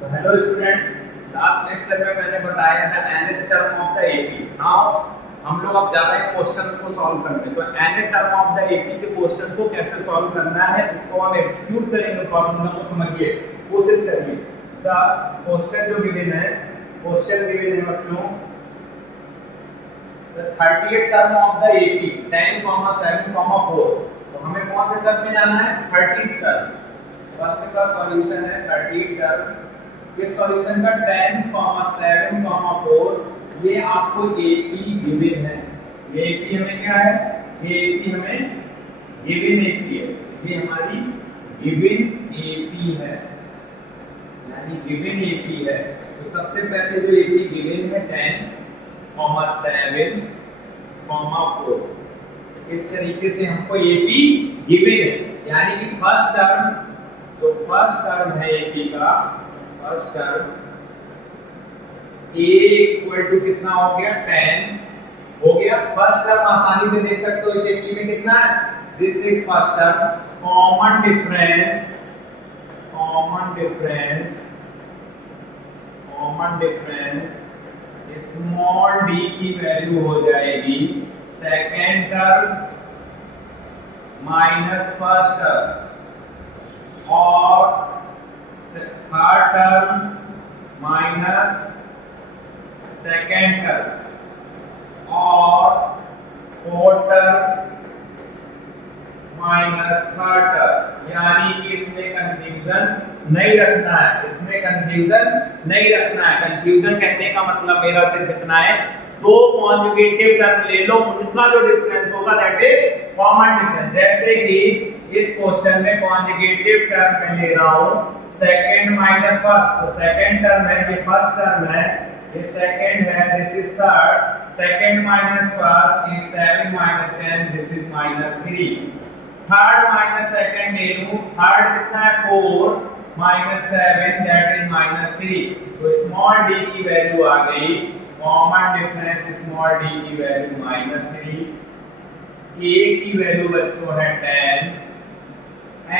तो hello students, last lecture में मैंने बताया था nth term of the AP. Now हम लोग अब जा रहे हैं क्वेश्चंस को सॉल्व करने। तो nth term of the AP के क्वेश्चंस को कैसे सॉल्व करना है उसको हम एग्जीक्यूट करेंगे। फॉर्मूला को समझिए, कोशिश करिए। द क्वेश्चन जो गिवन है, क्वेश्चन गिवन है बच्चों, the 30th term of the AP 10, 7, 4। तो हमें कौन से टर्म में जाना है? 30th term. फर्स्ट का सॉल्यूशन है 30th टर्म। इस सॉल्यूशन का 10, 7, 4 ये आपको एपी गिवन है। ये एपी हमें क्या है? ये एपी हमें गिवन एपी है। ये हमारी गिवन एपी है, यानी गिवन एपी है। तो सबसे पहले जो एपी गिवन है 10, 7, 4, इस तरीके से हमको एपी गिवन है, यानी कि फर्स्ट टर्म, जो फर्स्ट टर्म है एपी का, first term a equal to कितना हो गया? 10 हो गया। फर्स्ट टर्म आसानी से देख सकते हो इस एपी में कितना है? This is first term. Common difference, common difference, common difference small d की वैल्यू हो जाएगी second term minus first term, और third term minus second term, और fourth term minus third term. यानी कि इसमें कंफ्यूजन नहीं रखना है, इसमें कंफ्यूजन नहीं रखना है। कंफ्यूजन कहने का मतलब मेरा सिर्फ इतना है, दो कॉन्जुगेटिव टर्म ले लो, उनका जो डिफरेंस होगा दैट इज कॉमन डिफरेंस। जैसे कि इस क्वेश्चन में कॉन्जुगेटिव टर्म में ले रहा हूं सेकंड माइनस फर्स्ट। तो सेकंड टर्म है, ये फर्स्ट टर्म है, ये सेकंड है, this is third. Second minus first is 7 - 10, this is -3। Third minus second ले लूं, थर्ड कितना है? 4 - 7 दैट इज -3। तो स्मॉल d की वैल्यू आ गई, कॉमन डिफरेंस स्मॉल d की वैल्यू -3। a की वैल्यू बच्चों है 10,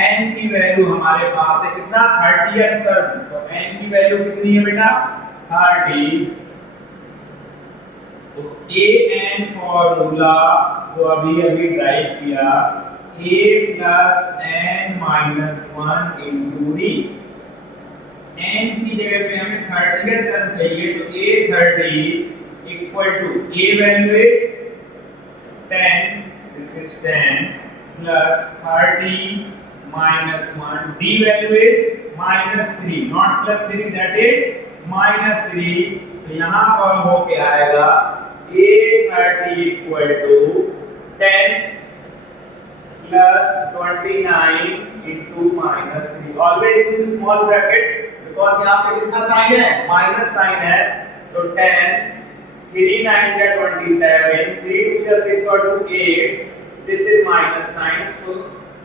n की वैल्यू हमारे पास है कितना? 30th term. तो n की वैल्यू कितनी है बेटा? 30। तो an फॉर्मूला जो अभी ड्राइव किया, a + n - 1 * d। n की जगह पे हमें 30th टर्म चाहिए, तो a30 equal to a value is 10, this is 10 plus 30 minus 1, d value is -3, not +3, that is -3। तो यहाँ सॉल्व होके आएगा a30 equal to 10 plus 29 into -3। Always use small bracket because यहाँ पे कितना साइन है? माइनस साइन है। तो 10, 3 9 का 27, 3 2 का 6 और 2 8, this is minus sign, so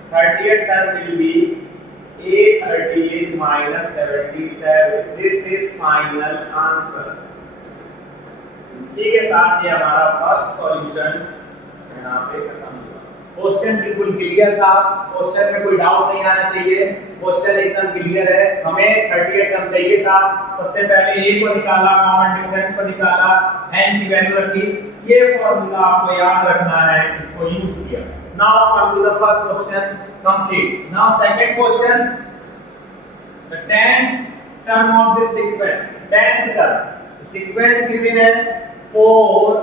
30th term will be a38 - 77। This is final answer। इसी के साथ ये हमारा फर्स्ट सॉल्यूशन यहाँ पे खत्म हुआ। क्वेश्चन बिल्कुल क्लियर था, क्वेश्चन में कोई डाउट नहीं आना चाहिए, क्वेश्चन एकदम क्लियर है। हमें 30th टर्म चाहिए था, सबसे पहले a को निकाला, कॉमन डिफरेंस को निकाला, n की वैल्यू रखी। ये फॉर्मूला आपको याद रखना है, इसको यूज किया। Now come to the first question, complete. Now second question, the 10th term of this sequence, 10th term, the sequence given है 4,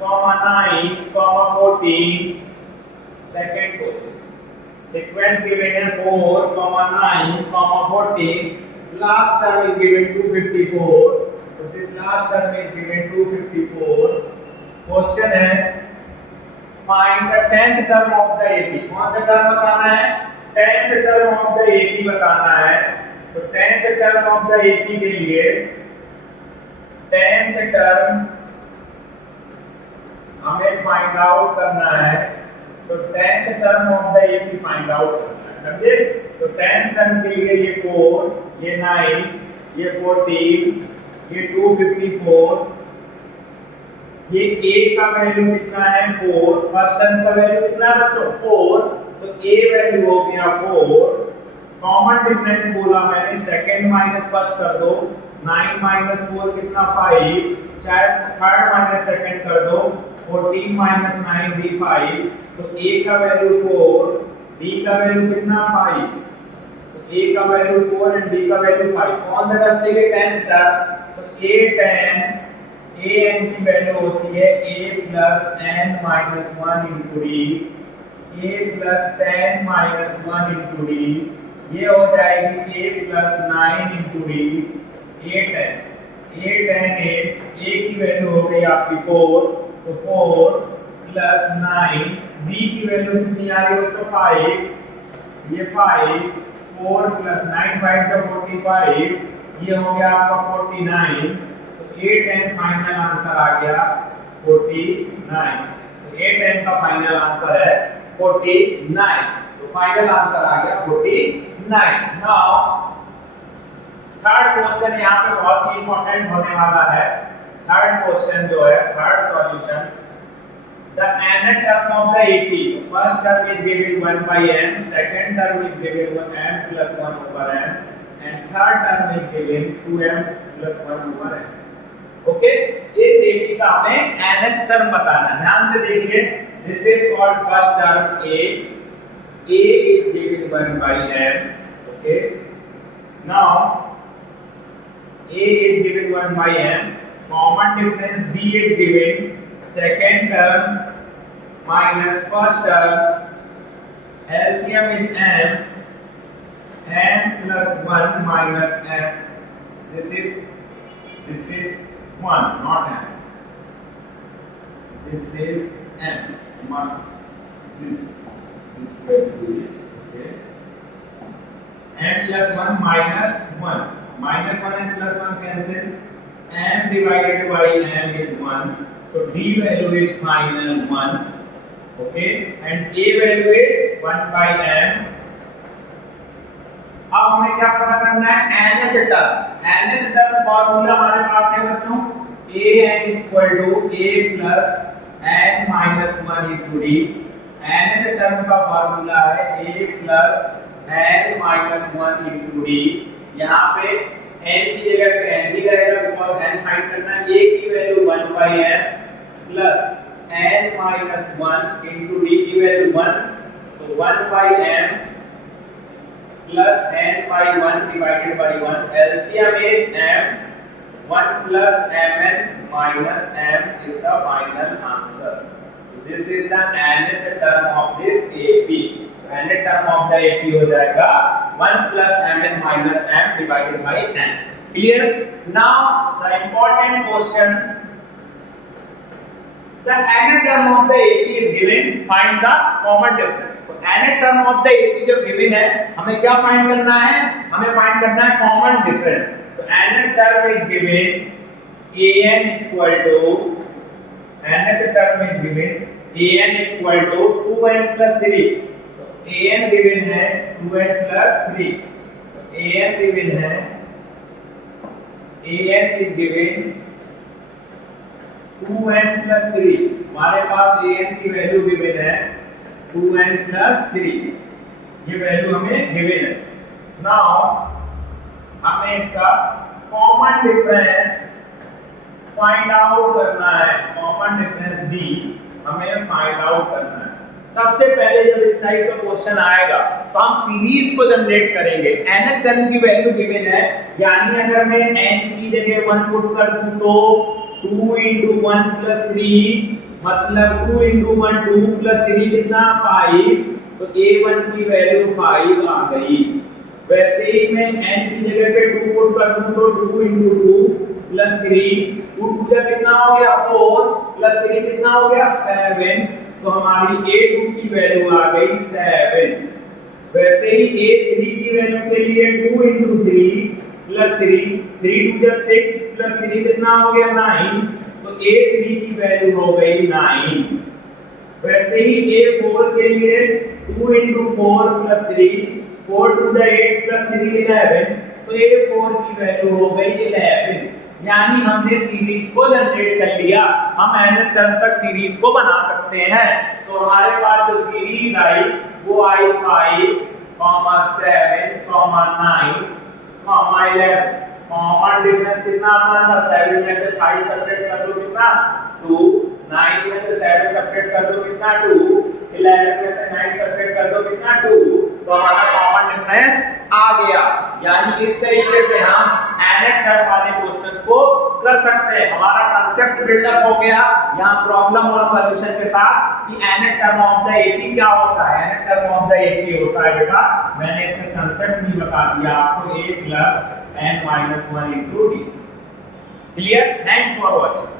9, 14. Second question, sequence given है 4, 9, 14. Last term is given 254. So this last term is given 254. Question है find the 10th term of the AP। कौन सा term बताना है? 10th term of the AP बताना है। तो 10th term of the AP के लिए 10th term हमें फाइंड आउट करना है। तो 10th term of the AP find out करना है, समझे? तो 10th term के लिए ये 4, ये 9, ये 14, ये 254, ये a का वैल्यू कितना है? 4। फर्स्ट टर्म का वैल्यू कितना है बच्चों? 4। तो a वैल्यू हो गया 4 कॉमन डिफरेंस बोला मैंने, सेकंड माइनस फर्स्ट कर दो, 9 माइनस 4 कितना 5, थर्ड माइनस सेकंड कर दो, 14 माइनस 9 भी 5, तो a का वैल्यू 4, b का वैल्यू कितना 5, तो a का वैल्यू 4 एंड b का वैल्यू 5। कौन सा टर्म चाहिए 10 टर्म, तो a 10 a n की वैल्यू होती है a plus n minus 1 into d, a plus 10 minus 1 into d, ये हो जाएगी a plus 9 into d, a 10 is a की वैल्यू हो गई आपकी 4, तो 4 plus 9, b की वैल्यू कितनी आ रही है बच्चों 5, ये 5, 4 plus 9 5 का 45, ये हो गया आपका 49, तो A10 फाइनल आंसर आ गया 49। तो A10 का फाइनल आंसर है 49, तो फाइनल आंसर आ गया 49। नाउ थर्ड क्वेश्चन यहाँ पे बहुत ही इंपॉर्टेंट होने वाला है। थर्ड क्वेश्चन जो है, third solution, the nth term of the AP, first term is given 1 by n, second term is given m plus 1 over n, and third term is given 2m plus 1 over n. Okay, इस AP का हमें nth term बताना है। ध्यान से देखिए, this is called first term a is given 1 by m, okay, now a is given 1 by m, common difference b is given, second term minus first term, LCM is m, n plus 1 minus m, this is 1, not m, this is m, 1, this value is, okay, m plus 1 minus 1, minus 1 and plus 1 cancel, m divided by m is 1, so d value is final 1, okay, and a value is 1 by m. अब हमें क्या पता करना है, nth term formula हमारे पास है बच्चों, an equal to a plus n minus 1 into d, nth term का फॉर्मूला है a plus n minus 1 into d, यहाँ पे n की जगह पे n ही रहेगा बिकॉज़ n फाइंड करना है, a की value 1 by m plus n minus 1 into d की वैल्यू 1, तो 1 by m plus n by 1 divided by 1, LCM is m, 1 plus mn minus m is the final answer. So this is the nth term of this AP. nth term of the AP हो जाएगा 1 plus mn minus m divided by n. Clear? Now the important question, the nth term of the AP is given, find the common difference. तो nth term of the AP जब given है, हमें क्या find करना है, हमें find करना है common difference. तो nth term is given, an equal to, nth term is given, an equal to 2n plus 3. तो an given है 2n plus 3, तो an given है, an is given 2n plus 3, हमारे पास an की value given है 2n plus 3, ये value हमें given है। नाउ हमें इसका कॉमन डिफरेंस फाइंड आउट करना है, कॉमन डिफरेंस d हमें फाइंड आउट करना है। सबसे पहले जब इस टाइप का क्वेश्चन आएगा तो हम सीरीज को जनरेट करेंगे। nth टर्म की वैल्यू गिवन है, यानी अगर मैं n की जगह 1 पुट कर दूं तो 2 into 1 plus 3, मतलब 2 into 1 2 plus 3 कितना 5, तो a1 की वैल्यू 5 आ गई। वैसे ही मैं n की जगह पे 2 पुट कर दूं तो 2 into 2 plus 3, 2 2 जा कितना हो गया 4 plus 3 कितना हो गया 7, तो हमारी a2 की वैल्यू आ गई 7। वैसे ही a3 की वैल्यू के लिए 2 into 3 plus 3, 3 2 जा 6 plus 3 कितना हो गया 9, तो a3 की वैल्यू हो गई 9। वैसे ही a4 के लिए 2 into 4 plus 3, 4 2 जा 8 plus 3 11, तो a4 की वैल्यू हो गई 11। यानी हमने सीरीज को जनरेट कर लिया, हम nth टर्म तक सीरीज को बना सकते हैं। तो हमारे पास जो सीरीज आई वो आई 5 7, 9, 11। कॉमन डिफरेंस कितना आसान था, 7 में से 5 सब्ट्रैक्ट कर दो कितना 2, 9 में से 7 सब्ट्रैक्ट कर दो कितना 2, 11 में से 9 सब्ट्रैक्ट कर दो कितना 2। तो हमारा कॉमन डिफरेंस आ गया। यानी इस तरीके से हम nth टर्म वाले क्वेश्चंस को कर सकते हैं। हमारा कांसेप्ट बिल्डअप हो गया यहाँ प्रॉब्लम और सॉल्यूशन के साथ कि nth term of the AP क्या होता है। nth term of the AP होता है बेटा, मैंने इसमें कांसेप्ट भी बता दिया आपको, a + n - 1 * d। Clear? Thanks for watching.